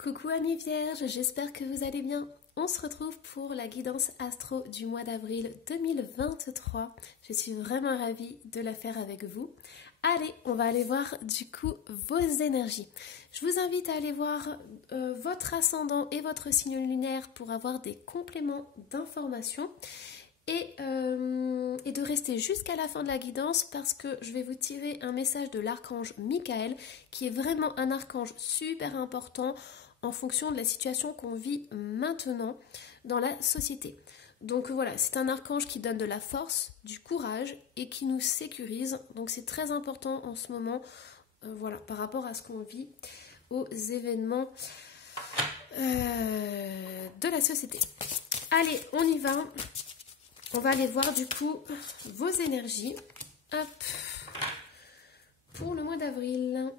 Coucou amis vierges, j'espère que vous allez bien. On se retrouve pour la guidance astro du mois d'avril 2023. Je suis vraiment ravie de la faire avec vous. Allez, on va aller voir du coup vos énergies. Je vous invite à aller voir votre ascendant et votre signe lunaire pour avoir des compléments d'informations. Et de rester jusqu'à la fin de la guidance parce que je vais vous tirer un message de l'archange Michael qui est vraiment un archange super important en fonction de la situation qu'on vit maintenant dans la société. Donc voilà, c'est un archange qui donne de la force, du courage et qui nous sécurise. Donc c'est très important en ce moment, voilà, par rapport à ce qu'on vit, aux événements de la société. Allez, on y va. On va aller voir du coup vos énergies. Hop. Pour le mois d'avril.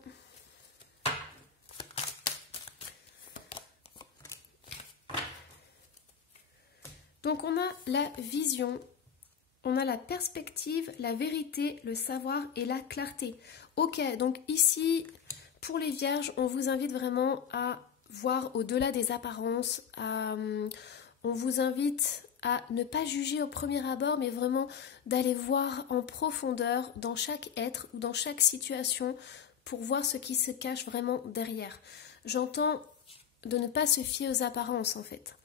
Donc on a la vision, on a la perspective, la vérité, le savoir et la clarté. Ok, donc ici, pour les vierges, on vous invite vraiment à voir au-delà des apparences. On vous invite à ne pas juger au premier abord, mais vraiment d'aller voir en profondeur dans chaque être ou dans chaque situation pour voir ce qui se cache vraiment derrière. J'entends de ne pas se fier aux apparences en fait.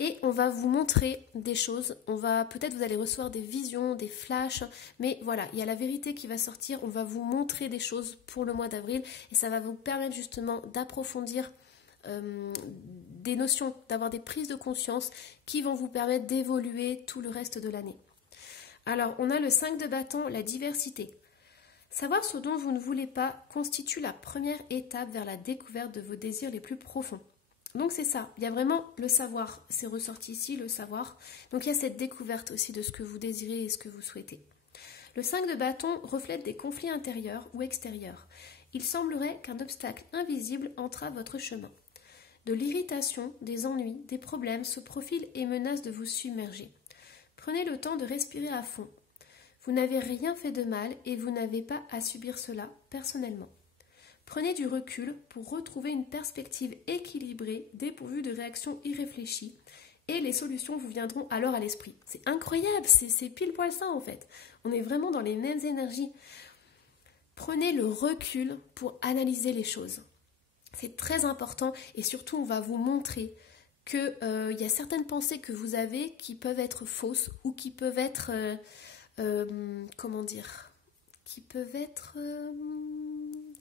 Et on va vous montrer des choses, peut-être vous allez recevoir des visions, des flashs, mais voilà, il y a la vérité qui va sortir, on va vous montrer des choses pour le mois d'avril et ça va vous permettre justement d'approfondir des notions, d'avoir des prises de conscience qui vont vous permettre d'évoluer tout le reste de l'année. Alors, on a le 5 de bâton, la diversité. Savoir ce dont vous ne voulez pas constitue la première étape vers la découverte de vos désirs les plus profonds. Donc c'est ça, il y a vraiment le savoir, c'est ressorti ici, le savoir. Donc il y a cette découverte aussi de ce que vous désirez et ce que vous souhaitez. Le 5 de bâton reflète des conflits intérieurs ou extérieurs. Il semblerait qu'un obstacle invisible entrave votre chemin. De l'irritation, des ennuis, des problèmes se profilent et menacent de vous submerger. Prenez le temps de respirer à fond. Vous n'avez rien fait de mal et vous n'avez pas à subir cela personnellement. Prenez du recul pour retrouver une perspective équilibrée, dépourvue de réactions irréfléchies, et les solutions vous viendront alors à l'esprit. C'est incroyable, c'est pile poil ça en fait. On est vraiment dans les mêmes énergies. Prenez le recul pour analyser les choses. C'est très important et surtout on va vous montrer qu'il y a certaines pensées que vous avez qui peuvent être fausses ou qui peuvent être... qui peuvent être...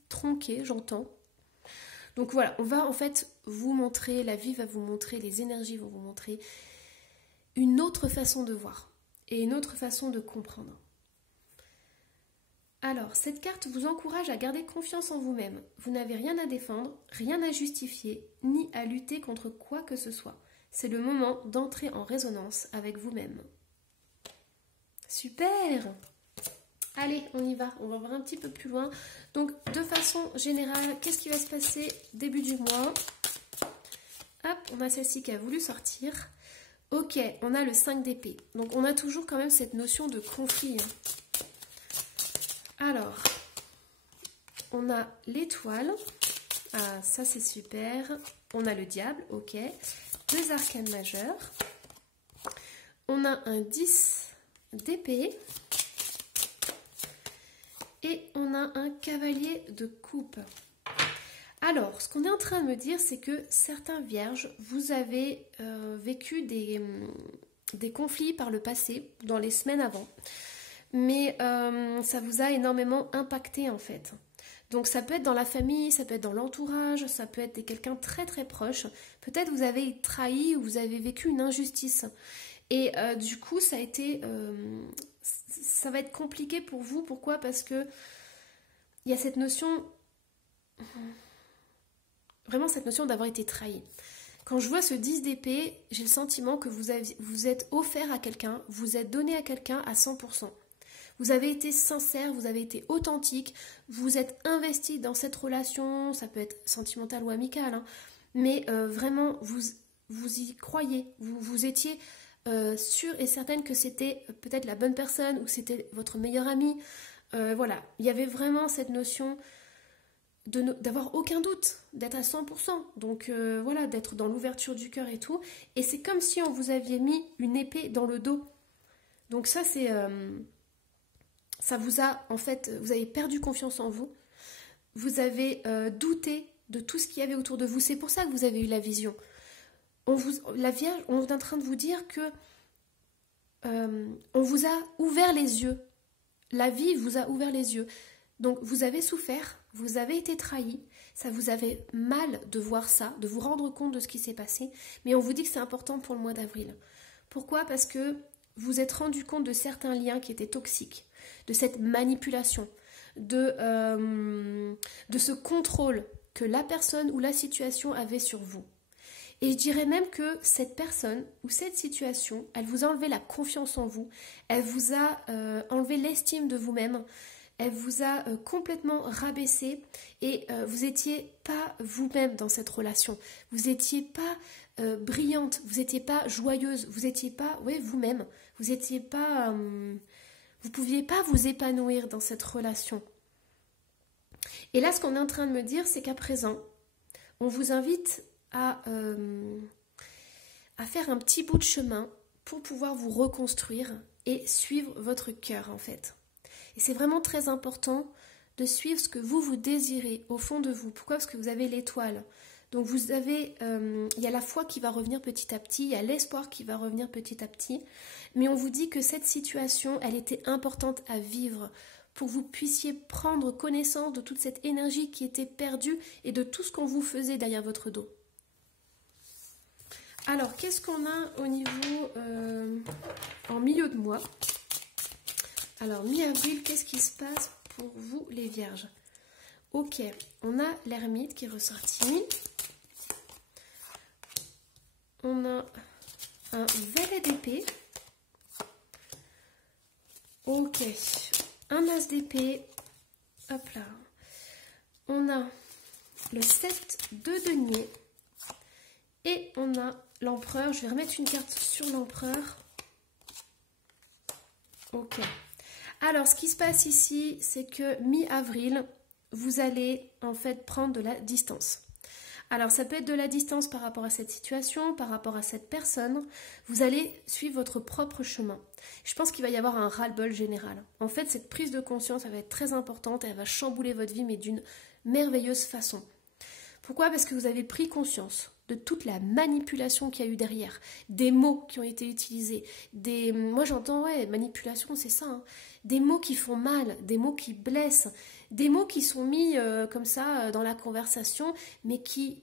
tronqué, j'entends. Donc voilà, on va en fait vous montrer, la vie va vous montrer, les énergies vont vous montrer une autre façon de voir et une autre façon de comprendre. Alors, cette carte vous encourage à garder confiance en vous-même. Vous n'avez rien à défendre, rien à justifier, ni à lutter contre quoi que ce soit. C'est le moment d'entrer en résonance avec vous-même. Super! Allez, on y va, on va voir un petit peu plus loin. Donc, de façon générale, qu'est-ce qui va se passer début du mois? Hop, on a celle-ci qui a voulu sortir. Ok, on a le 5 d'épée. Donc, on a toujours quand même cette notion de conflit. Alors, on a l'étoile. Ah, ça c'est super. On a le diable, ok. 2 arcanes majeures. On a un 10 d'épée. Et on a un cavalier de coupe. Alors, ce qu'on est en train de me dire, c'est que certains vierges, vous avez vécu des conflits par le passé, dans les semaines avant. Mais ça vous a énormément impacté en fait. Donc ça peut être dans la famille, ça peut être dans l'entourage, ça peut être quelqu'un très très proche. Peut-être vous avez trahi ou vous avez vécu une injustice. Et du coup, ça va être compliqué pour vous. Pourquoi? Parce que il y a cette notion, vraiment cette notion d'avoir été trahi. Quand je vois ce 10 d'épée, j'ai le sentiment que vous êtes offert à quelqu'un, vous êtes donné à quelqu'un à 100%. Vous avez été sincère, vous avez été authentique, vous êtes investi dans cette relation, ça peut être sentimental ou amical, hein, mais vraiment vous y croyez, vous étiez sûre et certaine que c'était peut-être la bonne personne ou que c'était votre meilleur ami. Voilà, il y avait vraiment cette notion d'avoir aucun doute, d'être à 100%. Donc voilà, d'être dans l'ouverture du cœur et tout. Et c'est comme si on vous aviez mis une épée dans le dos. Donc ça, c'est... ça vous a, en fait, vous avez perdu confiance en vous. Vous avez douté de tout ce qu'il y avait autour de vous. C'est pour ça que vous avez eu la vision. La Vierge, on est en train de vous dire que on vous a ouvert les yeux. La vie vous a ouvert les yeux. Donc vous avez souffert, vous avez été trahi, ça vous avait mal de voir ça, de vous rendre compte de ce qui s'est passé, mais on vous dit que c'est important pour le mois d'avril. Pourquoi? Parce que vous êtes rendu compte de certains liens qui étaient toxiques, de cette manipulation, de ce contrôle que la personne ou la situation avait sur vous. Et je dirais même que cette personne ou cette situation, elle vous a enlevé la confiance en vous, elle vous a enlevé l'estime de vous-même, elle vous a complètement rabaissé et vous n'étiez pas vous-même dans cette relation. Vous n'étiez pas brillante, vous n'étiez pas joyeuse, vous n'étiez pas vous-même. Vous n'étiez pas... vous ne pouviez pas vous épanouir dans cette relation. Et là, ce qu'on est en train de me dire, c'est qu'à présent, on vous invite à faire un petit bout de chemin pour pouvoir vous reconstruire et suivre votre cœur, en fait. Et c'est vraiment très important de suivre ce que vous désirez au fond de vous. Pourquoi? Parce que vous avez l'étoile. Donc vous avez, il y a la foi qui va revenir petit à petit, il y a l'espoir qui va revenir petit à petit. Mais on vous dit que cette situation, elle était importante à vivre pour que vous puissiez prendre connaissance de toute cette énergie qui était perdue et de tout ce qu'on vous faisait derrière votre dos. Alors, qu'est-ce qu'on a au niveau en milieu de mois? Alors, mi-avril, qu'est-ce qui se passe pour vous, les vierges? Ok, on a l'ermite qui est ressorti. On a un valet d'épée. Ok, un as d'épée. Hop là. On a le 7 de denier. Et on a l'empereur. Je vais remettre une carte sur l'empereur. Ok. Alors, ce qui se passe ici, c'est que mi-avril, vous allez en fait prendre de la distance. Alors, ça peut être de la distance par rapport à cette situation, par rapport à cette personne. Vous allez suivre votre propre chemin. Je pense qu'il va y avoir un ras-le-bol général. En fait, cette prise de conscience, elle va être très importante et elle va chambouler votre vie, mais d'une merveilleuse façon. Pourquoi? Parce que vous avez pris conscience de toute la manipulation qu'il y a eu derrière, des mots qui ont été utilisés, moi j'entends, ouais, manipulation, c'est ça, hein. Des mots qui font mal, des mots qui blessent, des mots qui sont mis comme ça dans la conversation, mais qui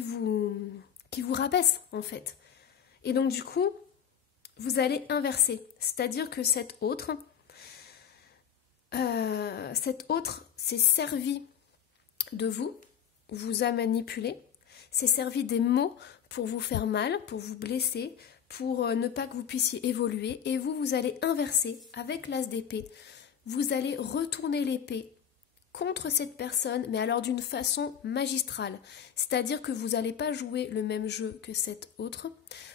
vous rabaissent en fait. Et donc du coup, vous allez inverser, c'est-à-dire que cet autre s'est servi de vous a manipulé, s'est servi des mots pour vous faire mal, pour vous blesser, pour ne pas que vous puissiez évoluer. Et vous allez inverser avec l'as d'épée. Vous allez retourner l'épée contre cette personne, mais alors d'une façon magistrale. C'est-à-dire que vous n'allez pas jouer le même jeu que cet autre.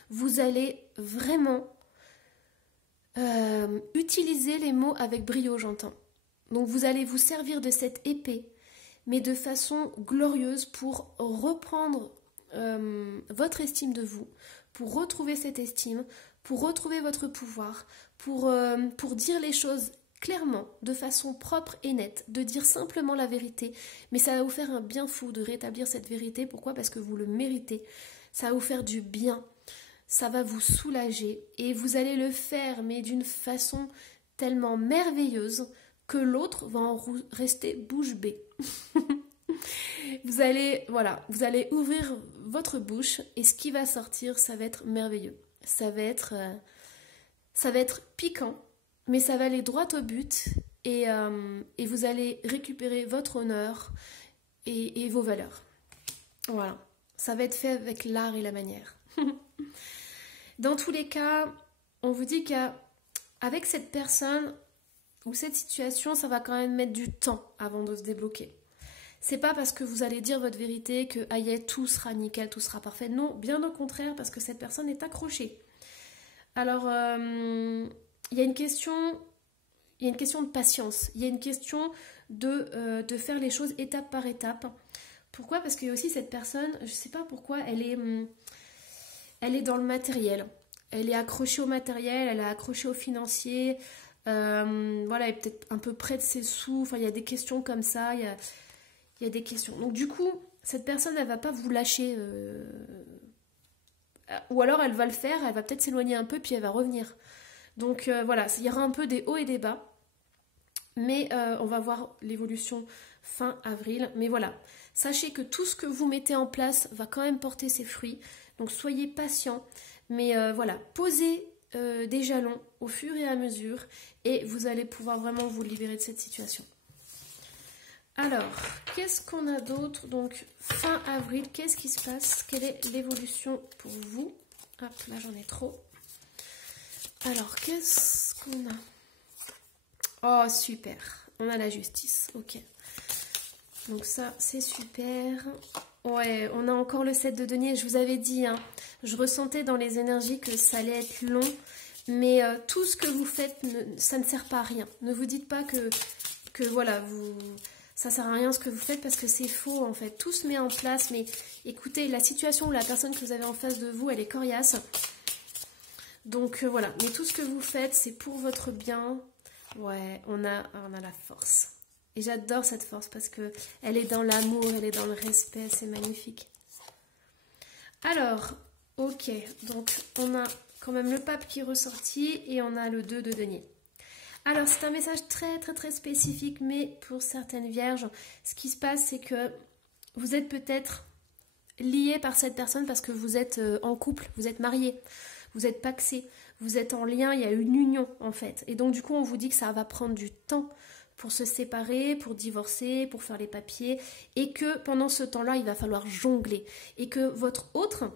Vous allez vraiment utiliser les mots avec brio, j'entends. Donc vous allez vous servir de cette épée, mais de façon glorieuse pour reprendre votre estime de vous, pour retrouver cette estime, pour retrouver votre pouvoir, pour dire les choses clairement, de façon propre et nette, de dire simplement la vérité. Mais ça va vous faire un bien fou de rétablir cette vérité. Pourquoi? Parce que vous le méritez. Ça va vous faire du bien. Ça va vous soulager. Et vous allez le faire, mais d'une façon tellement merveilleuse que l'autre va en rester bouche bée. Vous allez ouvrir votre bouche et ce qui va sortir, ça va être merveilleux. Ça va être piquant, mais ça va aller droit au but et vous allez récupérer votre honneur et vos valeurs. Voilà, ça va être fait avec l'art et la manière. Dans tous les cas, on vous dit qu'avec cette personne ou cette situation, ça va quand même mettre du temps avant de se débloquer. C'est pas parce que vous allez dire votre vérité que aïe, tout sera nickel, tout sera parfait. Non, bien au contraire, parce que cette personne est accrochée. Alors, il y a une question de patience. Il y a une question de faire les choses étape par étape. Pourquoi? Parce qu'il y a aussi cette personne, je ne sais pas pourquoi, elle est dans le matériel. Elle est accrochée au matériel, elle est accrochée au financier. Voilà, elle est peut-être un peu près de ses sous. Enfin, il y a des questions comme ça. Il y a des questions. Donc du coup, cette personne, elle va pas vous lâcher. Ou alors, elle va le faire, elle va peut-être s'éloigner un peu, puis elle va revenir. Donc voilà, il y aura un peu des hauts et des bas. Mais on va voir l'évolution fin avril. Mais voilà, sachez que tout ce que vous mettez en place va quand même porter ses fruits. Donc soyez patient. Mais voilà, posez des jalons au fur et à mesure. Et vous allez pouvoir vraiment vous libérer de cette situation. Alors, qu'est-ce qu'on a d'autre? Donc, fin avril, qu'est-ce qui se passe? Quelle est l'évolution pour vous? Hop, là j'en ai trop. Alors, qu'est-ce qu'on a? Oh, super. On a la justice, ok. Donc ça, c'est super. Ouais, on a encore le 7 de denier. Je vous avais dit, hein, je ressentais dans les énergies que ça allait être long. Mais tout ce que vous faites, ça ne sert pas à rien. Ne vous dites pas que voilà, ça sert à rien ce que vous faites parce que c'est faux en fait. Tout se met en place, mais écoutez, la situation ou la personne que vous avez en face de vous, elle est coriace. Donc voilà, mais tout ce que vous faites, c'est pour votre bien. Ouais, on a la force. Et j'adore cette force parce que elle est dans l'amour, elle est dans le respect, c'est magnifique. Alors, ok, donc on a quand même le pape qui est ressorti et on a le 2 de denier. Alors, c'est un message très, très, très spécifique, mais pour certaines vierges, ce qui se passe, c'est que vous êtes peut-être liés par cette personne parce que vous êtes en couple, vous êtes mariés, vous êtes pacsés, vous êtes en lien, il y a une union en fait. Et donc, du coup, on vous dit que ça va prendre du temps pour se séparer, pour divorcer, pour faire les papiers, et que pendant ce temps-là, il va falloir jongler. Et que votre autre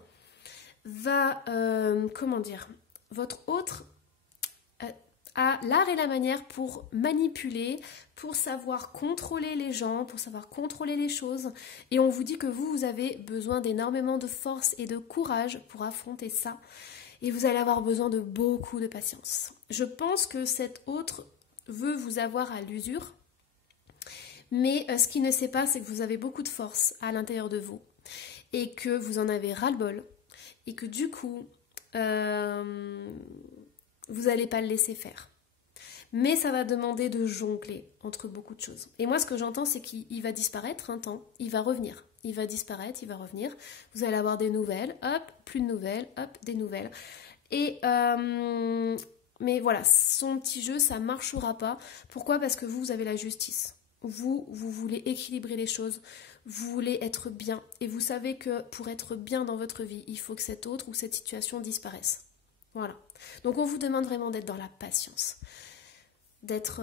va, comment dire, votre autre a l'art et la manière pour manipuler, pour savoir contrôler les gens, pour savoir contrôler les choses. Et on vous dit que vous avez besoin d'énormément de force et de courage pour affronter ça. Et vous allez avoir besoin de beaucoup de patience. Je pense que cet autre veut vous avoir à l'usure. Mais ce qu'il ne sait pas, c'est que vous avez beaucoup de force à l'intérieur de vous. Et que vous en avez ras-le-bol. Et que du coup, vous n'allez pas le laisser faire. Mais ça va demander de jongler entre beaucoup de choses. Et moi, ce que j'entends, c'est qu'il va disparaître un temps, il va revenir. Il va disparaître, il va revenir. Vous allez avoir des nouvelles, hop, plus de nouvelles, hop, des nouvelles. Et mais voilà, son petit jeu, ça ne marchera pas. Pourquoi? Parce que vous avez la justice. Vous voulez équilibrer les choses. Vous voulez être bien. Et vous savez que pour être bien dans votre vie, il faut que cet autre ou cette situation disparaisse. Voilà. Donc on vous demande vraiment d'être dans la patience. D'être...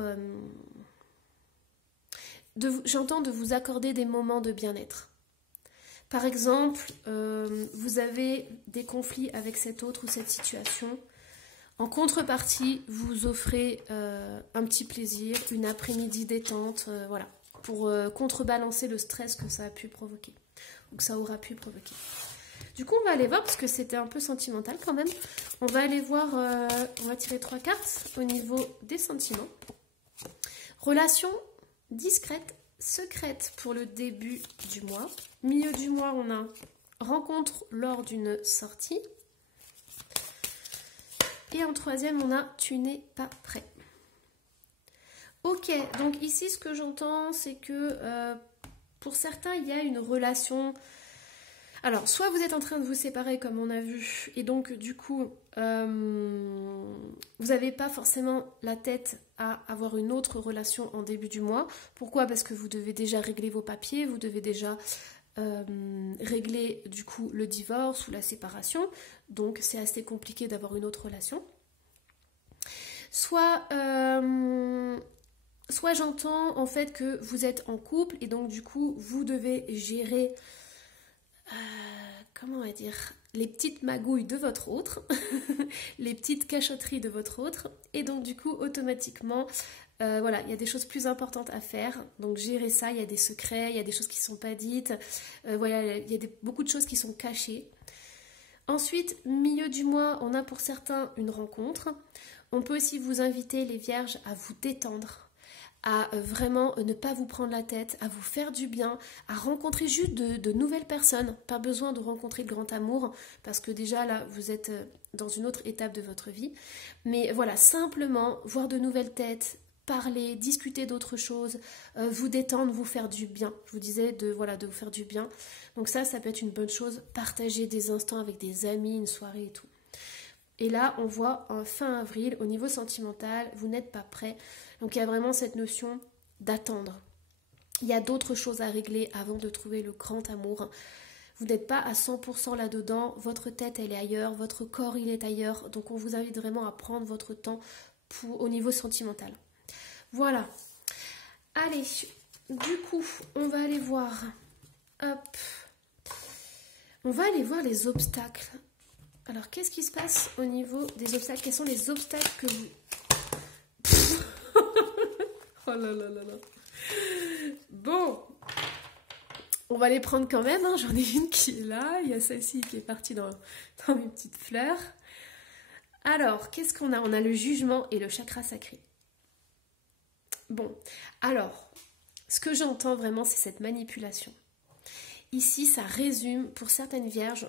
j'entends de vous accorder des moments de bien-être. Par exemple, vous avez des conflits avec cet autre ou cette situation. En contrepartie, vous offrez un petit plaisir, une après-midi détente, voilà, pour contrebalancer le stress que ça a pu provoquer, ou que ça aura pu provoquer. Du coup, on va aller voir, parce que c'était un peu sentimental quand même. On va aller voir, on va tirer 3 cartes au niveau des sentiments. Relation discrète, secrète pour le début du mois. Milieu du mois, on a rencontre lors d'une sortie. Et en troisième, on a tu n'es pas prêt. Ok, donc ici, ce que j'entends, c'est que pour certains, il y a une relation... Alors, soit vous êtes en train de vous séparer, comme on a vu, et donc, du coup, vous n'avez pas forcément la tête à avoir une autre relation en début du mois. Pourquoi? Parce que vous devez déjà régler vos papiers, vous devez déjà régler, du coup, le divorce ou la séparation. Donc, c'est assez compliqué d'avoir une autre relation. Soit j'entends, en fait, que vous êtes en couple, et donc, du coup, vous devez gérer... comment on va dire, les petites magouilles de votre autre, les petites cachotteries de votre autre, et donc du coup automatiquement voilà, il y a des choses plus importantes à faire, donc gérer ça, il y a des secrets, il y a des choses qui ne sont pas dites, voilà, il y a beaucoup de choses qui sont cachées. Ensuite, milieu du mois, on a pour certains une rencontre. On peut aussi vous inviter, les vierges, à vous détendre, à vraiment ne pas vous prendre la tête, à vous faire du bien, à rencontrer juste de nouvelles personnes. Pas besoin de rencontrer le grand amour, parce que déjà là, vous êtes dans une autre étape de votre vie. Mais voilà, simplement voir de nouvelles têtes, parler, discuter d'autres choses, vous détendre, vous faire du bien. Je vous disais de vous faire du bien. Donc ça peut être une bonne chose. Partager des instants avec des amis, une soirée et tout. Et là, on voit en fin avril, au niveau sentimental, vous n'êtes pas prêt. Donc il y a vraiment cette notion d'attendre. Il y a d'autres choses à régler avant de trouver le grand amour. Vous n'êtes pas à 100% là-dedans. Votre tête, elle est ailleurs. Votre corps, il est ailleurs. Donc on vous invite vraiment à prendre votre temps au niveau sentimental. Voilà. Allez, du coup, on va aller voir. Hop. On va aller voir les obstacles. Alors, qu'est-ce qui se passe au niveau des obstacles? Quels sont les obstacles que vous... Oh là là là là. Bon. On va les prendre quand même. Hein. J'en ai une qui est là. Il y a celle-ci qui est partie dans mes petites fleurs. Alors, qu'est-ce qu'on a? On a le jugement et le chakra sacré. Bon. Alors, ce que j'entends vraiment, c'est cette manipulation. Ici, ça résume, pour certaines vierges,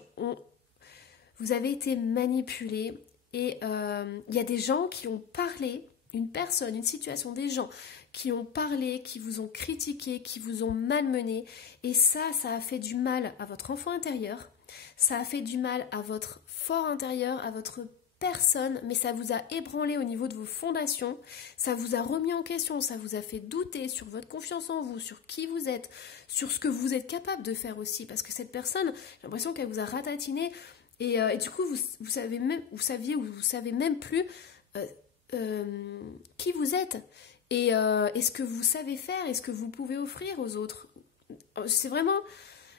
vous avez été manipulé et il y a des gens qui ont parlé, une personne, une situation, des gens qui ont parlé, qui vous ont critiqué, qui vous ont malmené et ça a fait du mal à votre enfant intérieur, ça a fait du mal à votre fort intérieur, à votre personne, mais ça vous a ébranlé au niveau de vos fondations, ça vous a remis en question, ça vous a fait douter sur votre confiance en vous, sur qui vous êtes, sur ce que vous êtes capable de faire aussi, parce que cette personne, j'ai l'impression qu'elle vous a ratatiné. Et du coup, vous savez même plus qui vous êtes et ce que vous savez faire et ce que vous pouvez offrir aux autres. C'est vraiment,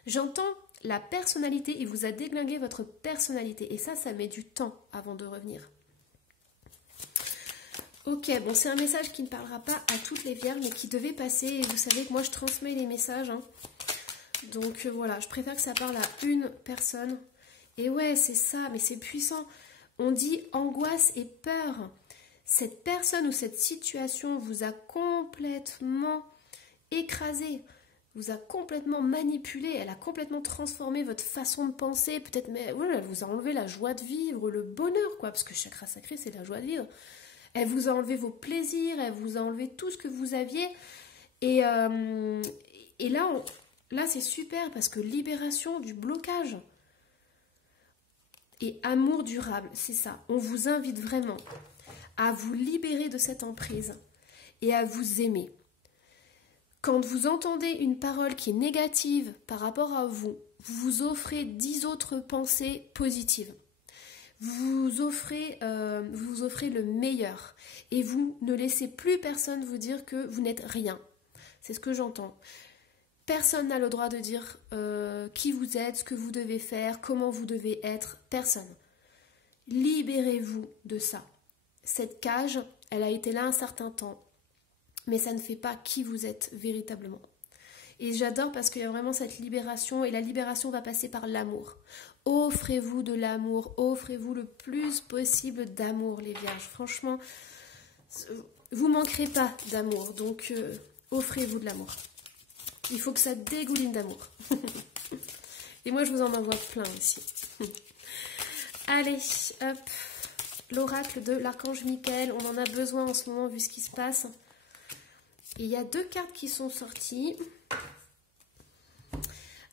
j'entends la personnalité, il vous a déglingué votre personnalité et ça met du temps avant de revenir. Ok, bon, c'est un message qui ne parlera pas à toutes les vierges, mais qui devait passer et vous savez que moi je transmets les messages. Hein. Donc voilà, je préfère que ça parle à une personne. Et ouais, c'est ça, mais c'est puissant. On dit angoisse et peur. Cette personne ou cette situation vous a complètement écrasé, vous a complètement manipulé, elle a complètement transformé votre façon de penser. Peut-être, mais voilà, elle vous a enlevé la joie de vivre, le bonheur, quoi, parce que chakra sacré, c'est la joie de vivre. Elle vous a enlevé vos plaisirs, elle vous a enlevé tout ce que vous aviez. Et là, c'est super parce que libération du blocage. Et amour durable, c'est ça. On vous invite vraiment à vous libérer de cette emprise et à vous aimer. Quand vous entendez une parole qui est négative par rapport à vous, vous vous offrez 10 autres pensées positives. Vous vous offrez le meilleur et vous ne laissez plus personne vous dire que vous n'êtes rien. C'est ce que j'entends. Personne n'a le droit de dire qui vous êtes, ce que vous devez faire, comment vous devez être. Personne. Libérez-vous de ça. Cette cage, elle a été là un certain temps, mais ça ne fait pas qui vous êtes véritablement. Et j'adore parce qu'il y a vraiment cette libération, et la libération va passer par l'amour. Offrez-vous de l'amour, offrez-vous le plus possible d'amour, les vierges. Franchement, vous ne manquerez pas d'amour, donc offrez-vous de l'amour. Il faut que ça dégouline d'amour. Et moi, je vous en envoie plein ici. Allez, hop. L'oracle de l'archange Michael. On en a besoin en ce moment vu ce qui se passe. Et il y a 2 cartes qui sont sorties.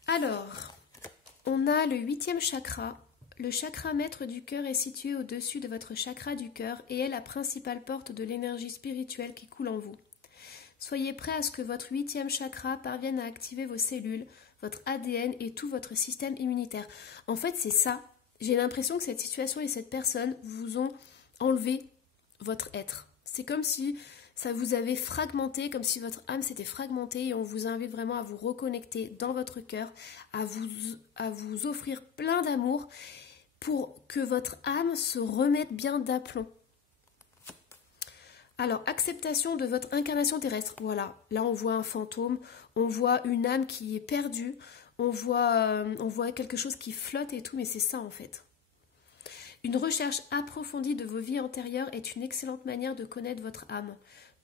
Alors, on a le 8e chakra. Le chakra maître du cœur est situé au-dessus de votre chakra du cœur et est la principale porte de l'énergie spirituelle qui coule en vous. Soyez prêts à ce que votre 8e chakra parvienne à activer vos cellules, votre ADN et tout votre système immunitaire. En fait, c'est ça. J'ai l'impression que cette situation et cette personne vous ont enlevé votre être. C'est comme si ça vous avait fragmenté, comme si votre âme s'était fragmentée et on vous invite vraiment à vous reconnecter dans votre cœur, à vous offrir plein d'amour pour que votre âme se remette bien d'aplomb. Alors, acceptation de votre incarnation terrestre. Voilà, là on voit un fantôme, on voit une âme qui est perdue, on voit quelque chose qui flotte et tout, mais c'est ça en fait. Une recherche approfondie de vos vies antérieures est une excellente manière de connaître votre âme.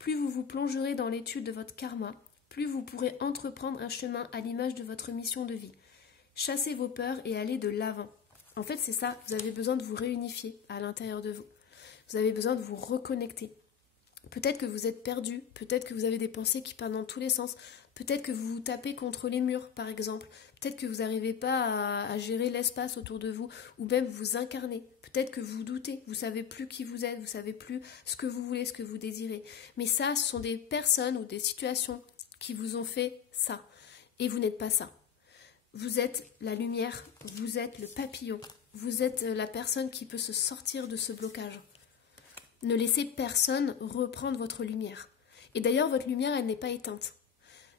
plus vous vous plongerez dans l'étude de votre karma, plus vous pourrez entreprendre un chemin à l'image de votre mission de vie. Chassez vos peurs et allez de l'avant. En fait, c'est ça, vous avez besoin de vous réunifier à l'intérieur de vous. Vous avez besoin de vous reconnecter. Peut-être que vous êtes perdu, peut-être que vous avez des pensées qui partent dans tous les sens, peut-être que vous vous tapez contre les murs, par exemple. Peut-être que vous n'arrivez pas à gérer l'espace autour de vous, ou même vous incarner. Peut-être que vous doutez, vous ne savez plus qui vous êtes, vous ne savez plus ce que vous voulez, ce que vous désirez. Mais ça, ce sont des personnes ou des situations qui vous ont fait ça. Et vous n'êtes pas ça. Vous êtes la lumière, vous êtes le papillon, vous êtes la personne qui peut se sortir de ce blocage. Ne laissez personne reprendre votre lumière. Et d'ailleurs, votre lumière, elle n'est pas éteinte.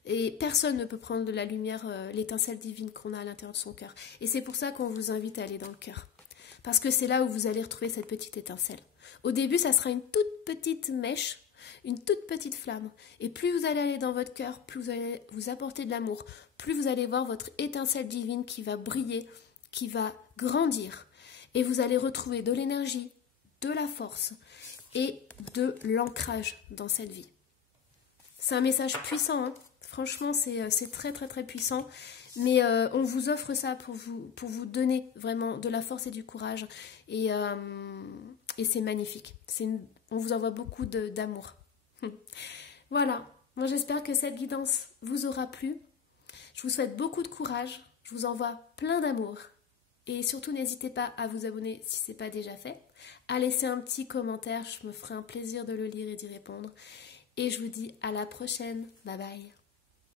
Et personne ne peut prendre de la lumière, l'étincelle divine qu'on a à l'intérieur de son cœur. Et c'est pour ça qu'on vous invite à aller dans le cœur. Parce que c'est là où vous allez retrouver cette petite étincelle. Au début, ça sera une toute petite mèche, une toute petite flamme. Et plus vous allez aller dans votre cœur, plus vous allez vous apporter de l'amour, plus vous allez voir votre étincelle divine qui va briller, qui va grandir. Et vous allez retrouver de l'énergie, de la force et de l'ancrage dans cette vie. C'est un message puissant, hein. Franchement, c'est très très très puissant. Mais on vous offre ça pour vous donner vraiment de la force et du courage. Et c'est magnifique. On vous envoie beaucoup d'amour. Voilà. Moi, j'espère que cette guidance vous aura plu. Je vous souhaite beaucoup de courage. Je vous envoie plein d'amour. Et surtout, n'hésitez pas à vous abonner si ce n'est pas déjà fait. À laisser un petit commentaire. Je me ferai un plaisir de le lire et d'y répondre. Et je vous dis à la prochaine. Bye bye.